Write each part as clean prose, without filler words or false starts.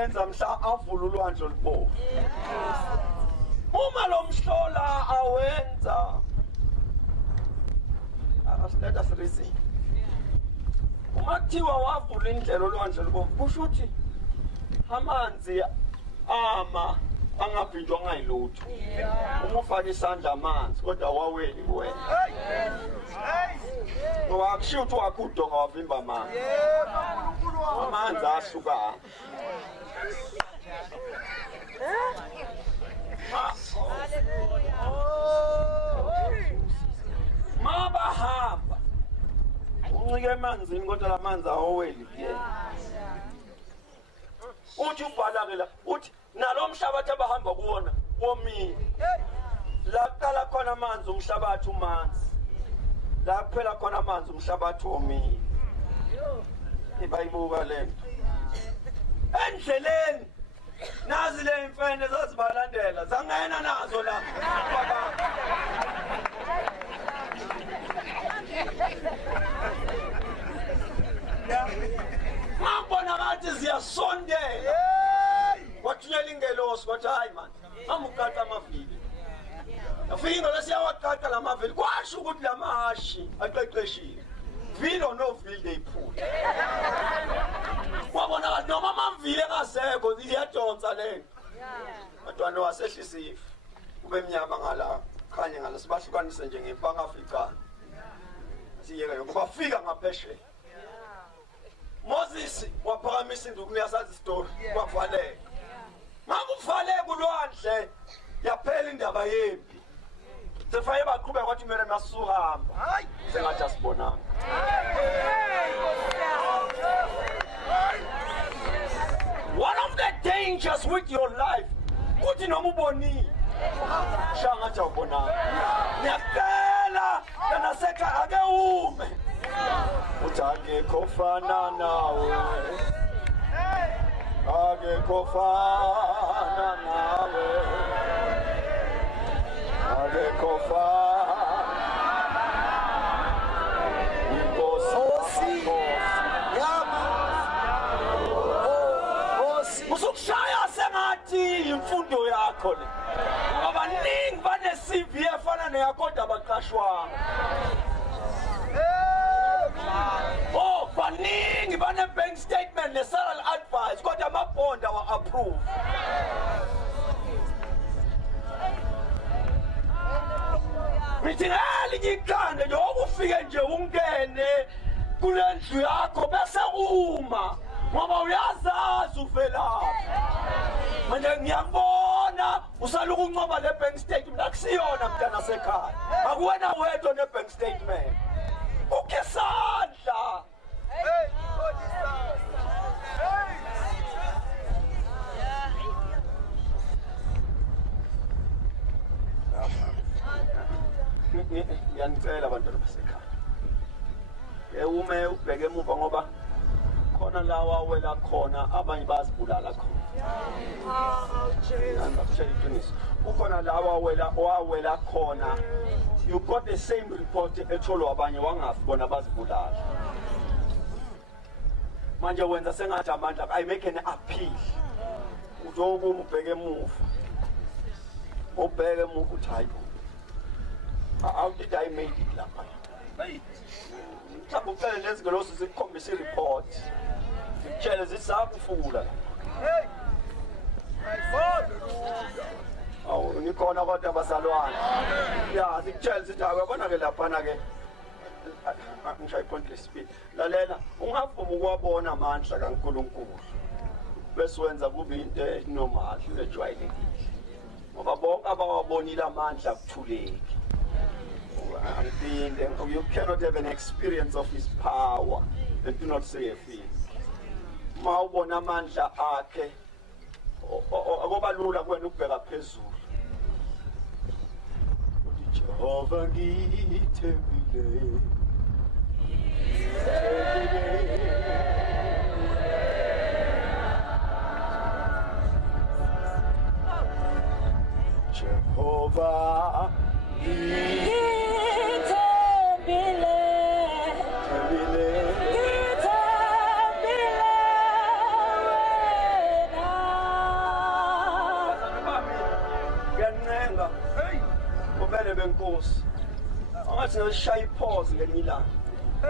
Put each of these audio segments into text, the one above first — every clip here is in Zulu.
awenza mhla avula ulwandle olubovu. Uma lo mhlola awenza let us reason. Uma kuthiwa wavula indlela olwandle olubovu kusho ukuthi amanzi angabhidwa ngayilutho. Uma ufaka isandla amanzi kodwa waweli kuwena. Ngoba akushiwo ukuthi wakudonga wavimba amanzi. Amanzi ahlukana. Mabahamba uncike emanzini kodwa lamanzi awoweli kuyena. Uthi ubhala-ke la uthi nalo mhlabathi abahamba kuwona womile. La kuqala khona amanzi umhlabathi umanzi. La kuphela khona amanzi umhlabathi womile. Ibayibuka lento. Endleleni nazi le imfene zazibalandela zangena nazo la. Ngabona ngathi ziyasondela. Wathunyela ingelosi wathi hayi man, amukata amavili. Afika lesiyawaqaqa lamavili kwasho ukuthi lamahashi aqeqeshile. Vilo no vili deyiphula. Wabona ngathi noma amavili engasekho ziyadonsa lento. Batwana wasehlisa ifu. Kube mnyama ngala, khanye ngala sibahlukanise nje ngempanga Afrika. Siyeke ngoba bafika ngaphesheya. Moses waphakamisa induku niyasazi story kwavaleka. Makuvaleka ulwandle yaphela indaba yempi. Sefaye baqhubeka kwathi mina masuhamba. Hayi sengathi asibonanga. One of the dangers with your life kuthi noma ubonile shangathi awubonanga. Ngiyacela nasekha ake ume. Akekho fana nawe, akekho fana nawe, akekho fana. Inkosi usukushaya sengathi imfundo yakho le. Ngoba ningi bane-CV efana neyakho kodwa abaqashwanga. Oh, baningi bane-bank statement ne-salary advice kodwa amabhond awa-approve. Ngithi ngelinye iqanda nje okufike nje ungene kule ndlu yakho bese uma ngoba uyazazi uvelaphi. Manje ngiyabona usaloku uncoba le-bank statement akusiyona mntana sekhaya. Akuwena wedwa ne-bank statement. Uke sandla. Ngiyanicela abantwana basekhaya. Ume ubheke emuva ngoba khona la wawela khona abanye bazibulala khona. Ngiyakutshela iqiniso. Ukhona la wawela khona. You got the same report etholwa abanye wangafi bona bazibulala. Manje wenza sengathi amandla I make an appeal. Uzokuma ubheke emuva. Ubheke emuva uthi hayi. How did I make it lapha? Hey. Mhlawumbe ucela lezingelosi zikukhombisa ireport. Zikutshele zisakufula. Hey. Oh, nikhona kodwa basalwana. Ya, zikutshela sithi uyabona ke lapha ke ngishaye point lesibili. Lalela, ungavuma ukwabona amandla kaNkulunkulu. Bese wenza kube into enormal, ejwayelekile. Ngoba bonke abawabonile amandla akuthuleki. You cannot have an experience of his power and do not say a thing. Mawubona amandla akhe akobalula kwena ukubheka phezulu. Uthi Jehova ngithembile. Jehova Nkosi angathi ngishaya ipause ngelilanga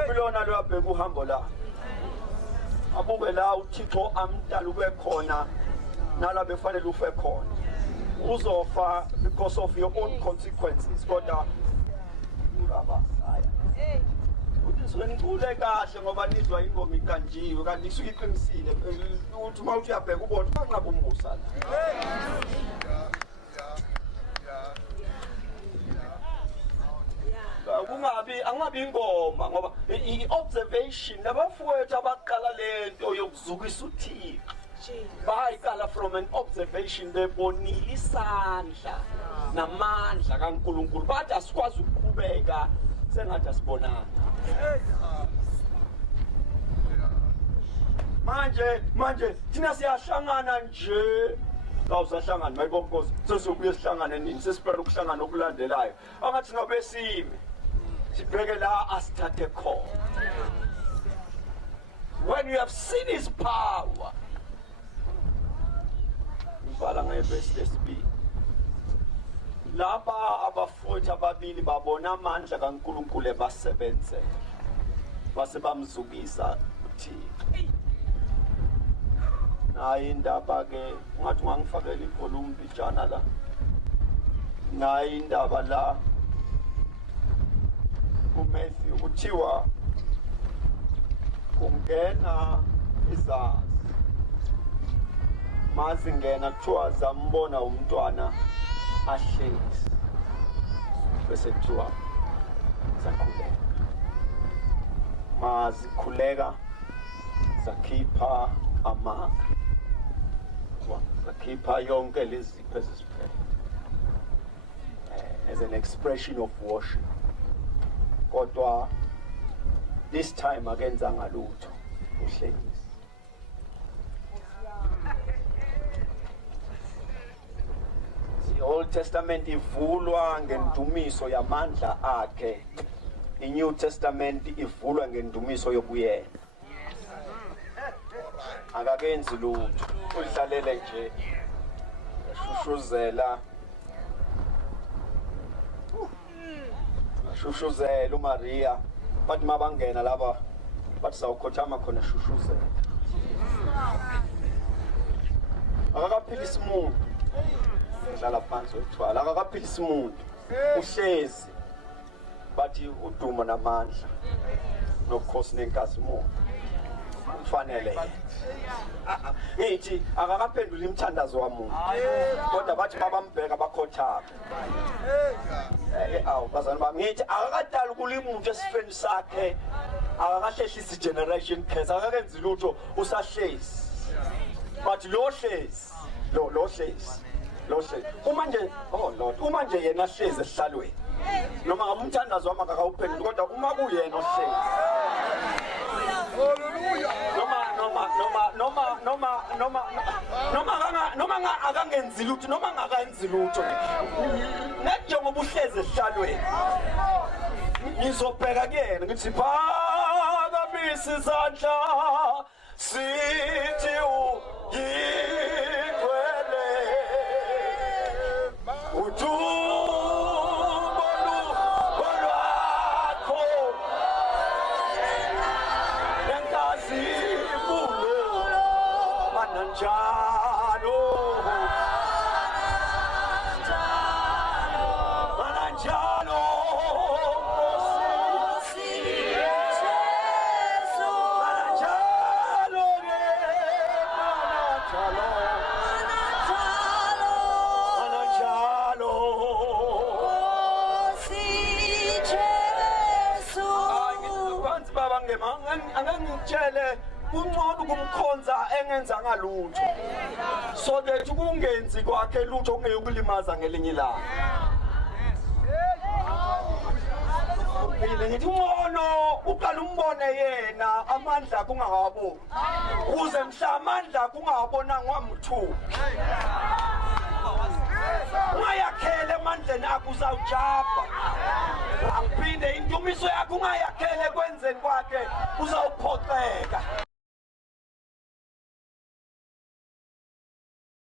kulona lo yabheka uhambo la abuke la uThixo amdala ube khona nala befanele ufe khona uzofa because of your own consequences kodwa ungabasaya uthi ngicule kahle ngoba nizwa ingoma iqanjiwe kanti isuke iqinisile uthi mawuthi uyabheka ubona banqaba umusa la angabi ingoma ngoba i-observation labafowethu abaqala lento yokuzukisa uThixo bayiqala from an observation bebonile isandla namandla kaNkulunkulu bathi asikwazi ukuqhubeka sengathi asibonana manje thina siyahlangana nje awusahlangana mayibona Nkosi sesiyobuye sihlangane nini sesibheka ukuhlangana okulandelayo angathi ngabe sime sibheke la asithathe khona when you have seen his power ubala ngeverse lesibili laba abafowethu ababili babona amandla kaNkulunkulu ebasebenze base bamzukisa uThixo nayi indaba ke ungathi ungangifakela ivolume bijana la nayi indaba la uMatthew kuthiwa kungena izazi mazingena kuthiwa zambona umntwana ahlezi bese kuthiwa zakhuleka mazikhuleka zakhipha amanga zakhipha yonke lezi zipho ezisiphele as an expression of worship kodwa this time akenzanga lutho uhlekisa the Old Testament ivulwa ngendumiso yamandla akhe iNew Testament ivulwa ngendumiso yobuyena akakenzi lutho udlalele nje shushuzela shushuzela uMaria bathi mabangena laba bathi sawukhothama khona shushuzela akakaphilisi umuntu dlala phansi wethwala akakaphilisi umuntu uhlezi bathi udumo namandla nokukhosi nenkazimulo kufanele ngithi akakaphendula imthandazo wamuntu kodwa bathi babambheka bakhothama awu bazana bami ngithi akakadala ukulimuntu esifeni sakhe akakahlehlisa generation curse akakenzi lutho usahlezi bathi lo hlezi lo hlezi uma nje oh Lord uma nje yena hlezi esihlalweni noma ngabe umthandazo wami akakawuphendula kodwa uma kuyena ohlezi noma akangenzi lutho noma ngakayenzi lutho njengoba uhlezi esihlalweni ngizobheka kuyena ngithi phakamisa izandla sithi uyigcwele angangitshele kungcono kumkhonza engenza ngalutho so that kungenzi kwakhe lutho ongeyukulimaza ngelinye ilanga ngithi ngono uqala umbone yena amandla kungawaboni ukuze mhla amandla kungawabona ngwamthu ungayakhele emandleni akho uzawujabha angiphinde indumiso yakho ungayakhele kwenzeni kwakhe uzawuphoxeka